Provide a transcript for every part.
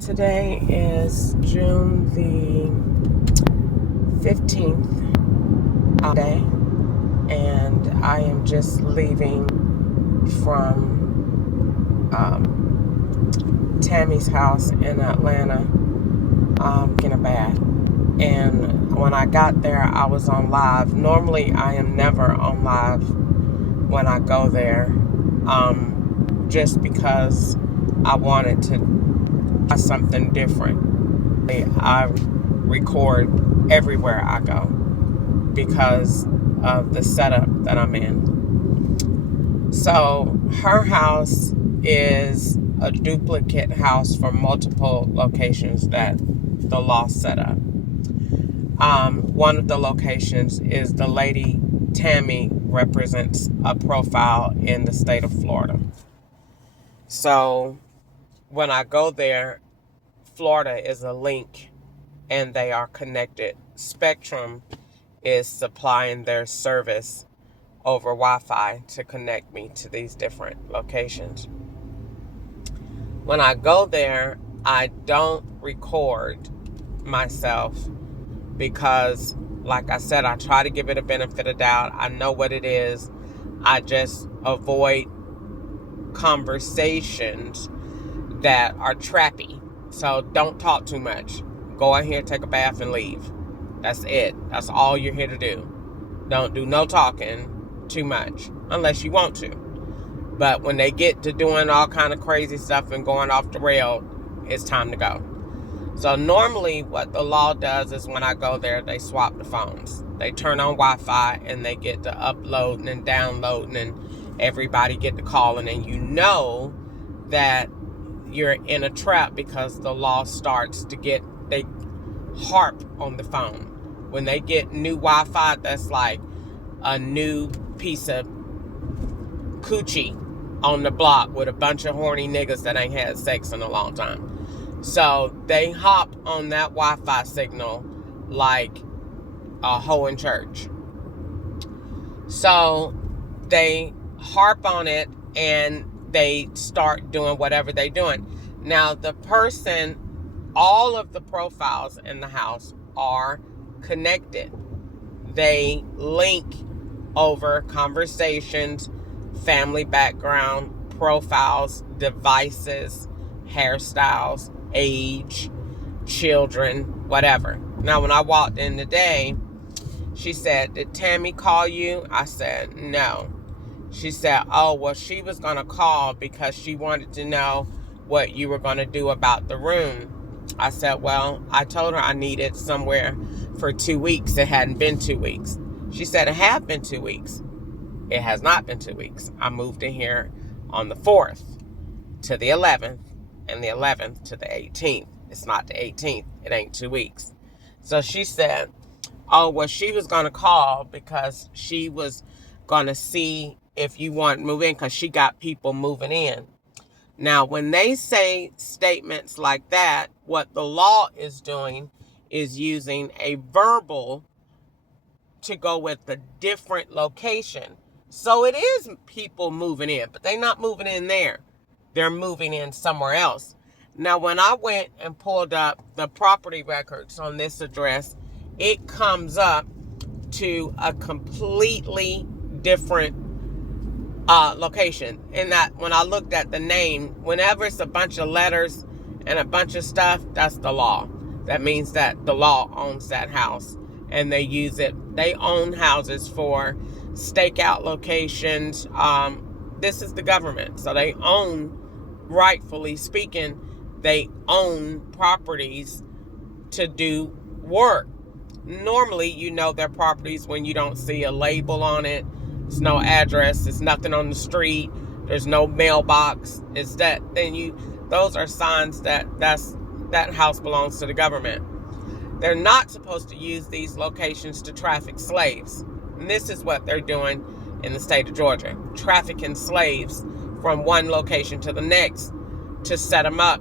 Today is June the 15th day, and I am just leaving from Tammy's house in Atlanta, getting a bath. And when I got there, I was on live. Normally, I am never on live when I go there, just because I wanted to try something different. I record everywhere I go because of the setup that I'm in. So her house is a duplicate house from multiple locations that the law set up. One of the locations is the lady Tammy represents a profile in the state of Florida. So when I go there, Florida is a link and they are connected. Spectrum is supplying their service over Wi-Fi to connect me to these different locations. When I go there, I don't record myself because, like I said, I try to give it a benefit of doubt. I know what it is. I just avoid conversations that are trappy. So don't talk too much. Go in here, take a bath, and leave. That's it. That's all you're here to do. Don't do no talking too much unless you want to. But when they get to doing all kind of crazy stuff and going off the rail, it's time to go. So normally what the law does is when I go there, they swap the phones. They turn on Wi-Fi and they get to uploading and downloading and everybody get to calling, and you know that you're in a trap because the law starts to they harp on the phone. When they get new Wi-Fi, that's like a new piece of coochie on the block with a bunch of horny niggas that ain't had sex in a long time. So they hop on that Wi-Fi signal like a hoe in church. So they harp on it and they start doing whatever they're doing. Now all of the profiles in the house are connected. They link over conversations, family background, profiles, devices, hairstyles, age, children, whatever. Now, when I walked in today, she said, "Did Tammy call you?" I said, "No." She said, "Oh, well, she was going to call because she wanted to know what you were going to do about the room." I said, "Well, I told her I needed somewhere for 2 weeks. It hadn't been 2 weeks." She said, "It had been 2 weeks." It has not been 2 weeks. I moved in here on the 4th to the 11th and the 11th to the 18th. It's not the 18th. It ain't 2 weeks. So she said, "Oh, well, she was going to call because she was going to see if you want to move in because she got people moving in." Now, when they say statements like that, what the law is doing is using a verbal to go with a different location. So it is people moving in, but they're not moving in there. They're moving in somewhere else. Now, when I went and pulled up the property records on this address, it comes up to a completely different location. And that when I looked at the name, whenever it's a bunch of letters and a bunch of stuff, that's the law. That means that the law owns that house and they use it. They own houses for stakeout locations. This is the government. So they own, rightfully speaking, they own properties to do work. Normally, you know their properties when you don't see a label on it. There's no address. There's nothing on the street. There's no mailbox. Those are signs that that house belongs to the government. They're not supposed to use these locations to traffic slaves. And this is what they're doing in the state of Georgia. Trafficking slaves from one location to the next to set them up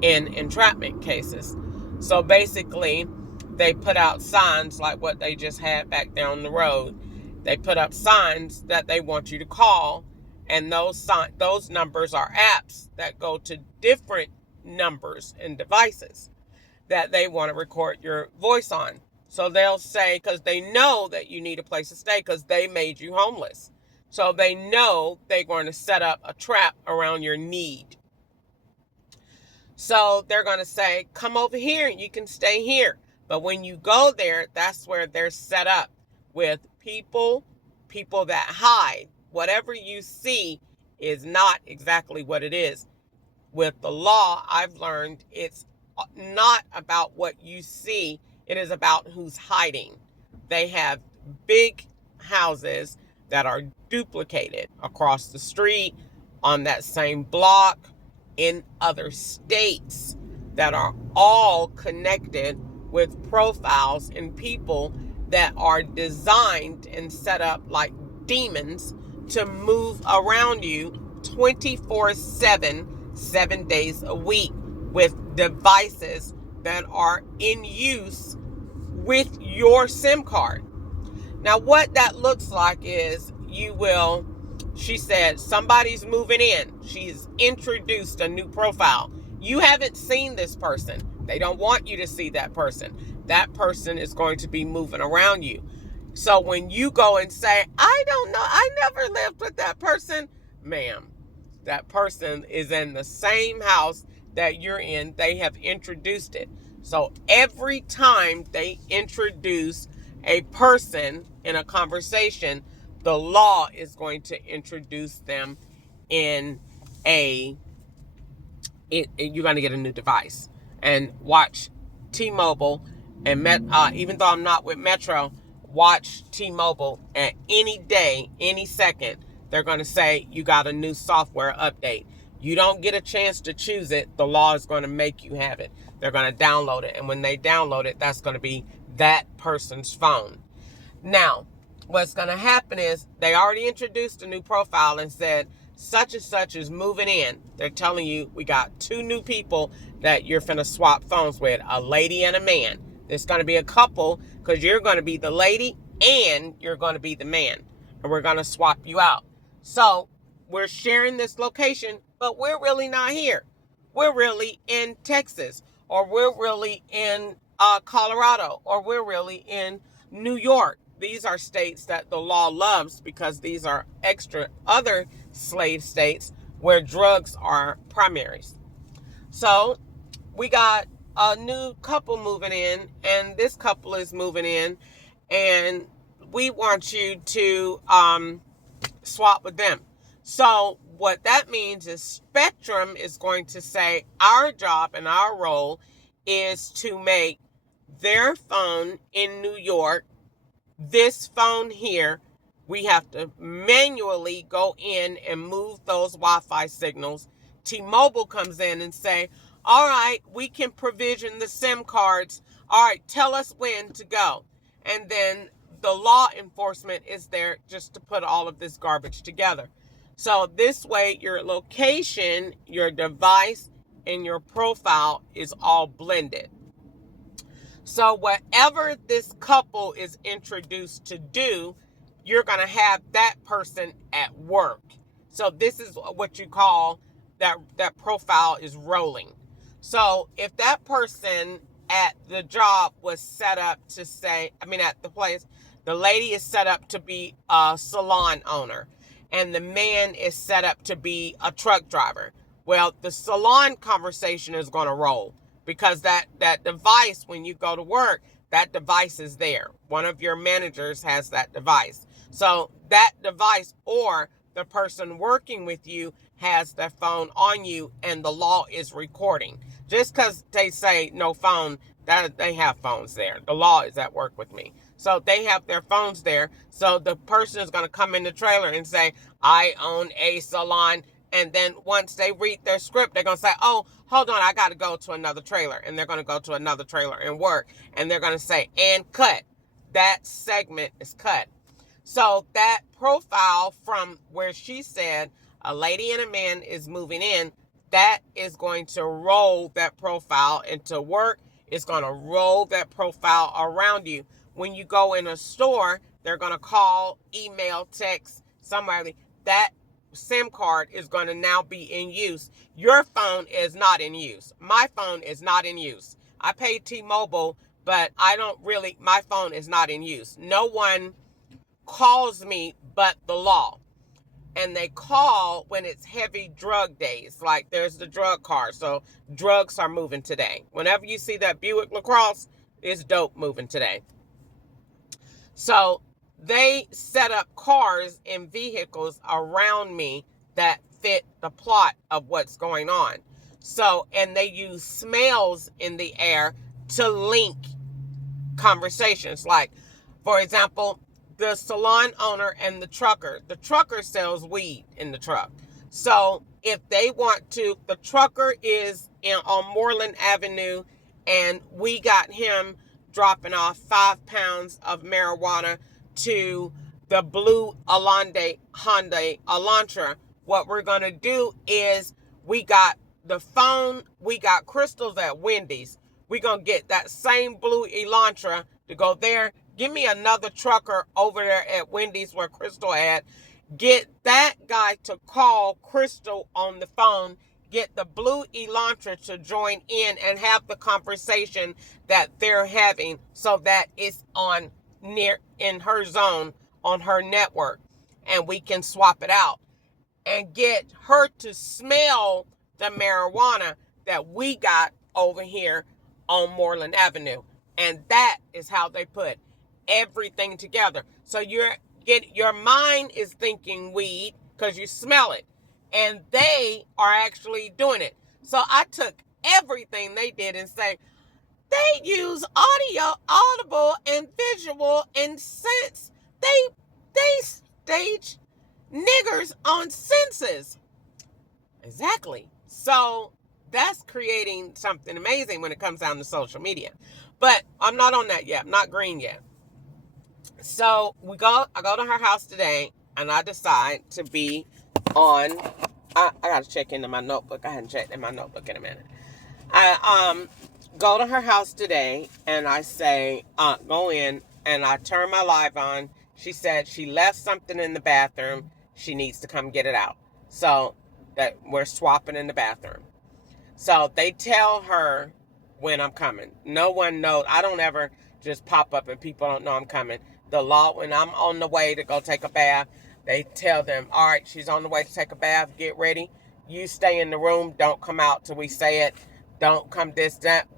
in entrapment cases. So basically, they put out signs like what they just had back there on the road. They put up signs that they want you to call, and those numbers are apps that go to different numbers and devices that they want to record your voice on. So they'll say, because they know that you need a place to stay because they made you homeless. So they know they're going to set up a trap around your need. So they're going to say, come over here and you can stay here. But when you go there, that's where they're set up with people that hide. Whatever you see is not exactly what it is. With the law, I've learned it's not about what you see. It is about who's hiding. They have big houses that are duplicated across the street, on that same block, in other states, that are all connected with profiles and people that are designed and set up like demons to move around you 24/7, 7 days a week, with devices that are in use with your SIM card. Now, what that looks like is she said, somebody's moving in. She's introduced a new profile. You haven't seen this person. They don't want you to see that person. That person is going to be moving around you. So when you go and say, I don't know, I never lived with that person, ma'am, that person is in the same house that you're in. They have introduced it. So every time they introduce a person in a conversation, the law is going to introduce them in you're going to get a new device. And watch T-Mobile and even though I'm not with Metro, watch T-Mobile at any day, any second. They're going to say you got a new software update. You don't get a chance to choose it. The law is going to make you have it. They're going to download it. And when they download it, that's going to be that person's phone. Now, what's going to happen is they already introduced a new profile and said such and such is moving in. They're telling you we got 2 new people that you're finna swap phones with, a lady and a man. There's going to be a couple because you're going to be the lady and you're going to be the man. And we're going to swap you out. So we're sharing this location, but we're really not here. We're really in Texas, or we're really in Colorado, or we're really in New York. These are states that the law loves because these are extra other slave states where drugs are primaries. So we got a new couple moving in, and this couple is moving in, and we want you to swap with them. So what that means is Spectrum is going to say our job and our role is to make their phone in New York, this phone here, we have to manually go in and move those Wi-Fi signals. T-Mobile comes in and say, all right, we can provision the SIM cards. All right, tell us when to go. And then the law enforcement is there just to put all of this garbage together. So this way, your location, your device, and your profile is all blended. So whatever this couple is introduced to do, you're going to have that person at work. So this is what you call that profile is rolling. So if that person at the job was set up to say, at the place, the lady is set up to be a salon owner and the man is set up to be a truck driver. Well, the salon conversation is going to roll because that device, when you go to work, that device is there. One of your managers has that device. So that device or the person working with you has their phone on you and the law is recording. Just because they say no phone, that they have phones there. The law is at work with me. So they have their phones there. So the person is going to come in the trailer and say, I own a salon. And then once they read their script, they're going to say, oh, hold on, I got to go to another trailer. And they're going to go to another trailer and work. And they're going to say, and cut. That segment is cut. So that profile from where she said a lady and a man is moving in, that is going to roll that profile into work. It's going to roll that profile around you. When you go in a store, they're going to call, email, text, somebody. That SIM card is going to now be in use. Your phone is not in use. My phone is not in use. I paid T-Mobile, but my phone is not in use. No one calls me but the law. And they call when it's heavy drug days. Like there's the drug car. So drugs are moving today. Whenever you see that Buick LaCrosse, it's dope moving today. So they set up cars and vehicles around me that fit the plot of what's going on. So, and they use smells in the air to link conversations. Like, for example, the salon owner and the trucker sells weed in the truck. So if they want to, the trucker is on Moreland Avenue, and we got him dropping off 5 pounds of marijuana to the blue Hyundai Elantra. What we're going to do is we got crystals at Wendy's. We're going to get that same blue Elantra to go there. Give me another trucker over there at Wendy's where Crystal at. Get that guy to call Crystal on the phone. Get the blue Elantra to join in and have the conversation that they're having so that it's in her zone, on her network. And we can swap it out. And get her to smell the marijuana that we got over here on Moreland Avenue. And that is how they put everything together. So your mind is thinking weed because you smell it, and they are actually doing it. So I took everything they did and say they use audio, audible, and visual and sense. They stage niggers on senses. Exactly. So that's creating something amazing when it comes down to social media. But I'm not on that yet. I'm not green yet. So I go to her house today, and I decide to be on. I got to check into my notebook. I hadn't checked in my notebook in a minute. I go to her house today, and I say, go in, and I turn my live on. She said she left something in the bathroom. She needs to come get it out. So that we're swapping in the bathroom. So they tell her when I'm coming. No one knows. I don't ever just pop up and people don't know I'm coming. The law, when I'm on the way to go take a bath, they tell them, all right, she's on the way to take a bath. Get ready. You stay in the room. Don't come out till we say it. Don't come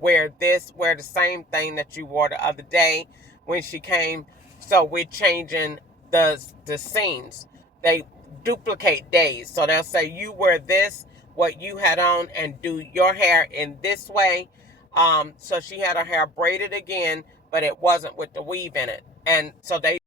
wear the same thing that you wore the other day when she came. So we're changing the scenes. They duplicate days. So they'll say, you wear this, what you had on, and do your hair in this way. So she had her hair braided again, but it wasn't with the weave in it. And so they